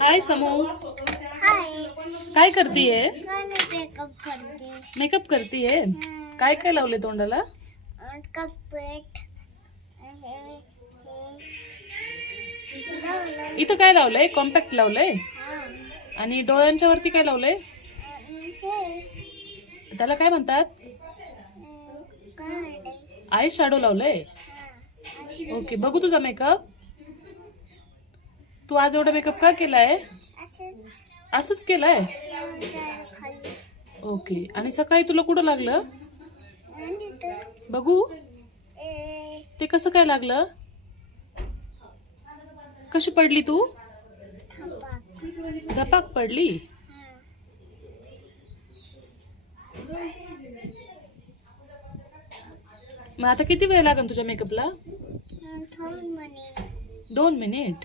हाय समू, हाय. काय करतीये? मेकअप करते. मेकअप करतीये? काय काय लावले तोंडाला? कपडेट हे लावलंय. इथं काय लावलंय? कॉम्पॅक्ट लावलंय. हा. आणि डोळ्यांच्या वरती काय लावलंय? हे त्याला काय म्हणतात? काढे. आय शॅडो लावलंय. हा. ओके, बघू तुझा मेकअप. तू आज एवढा मेकअप का केलाय? असंच असंच केलाय? खाली ओके, आणि सकाळी तुला कुठं लागलं? आणि तर बघू ए ते कसं काय लागलं? कशी पडली तू? थांबा. धपाक पडली. हा. मग आता किती वेळ लागेल तुझ्या मेकअपला? 2 मिनिट. 2 मिनिट.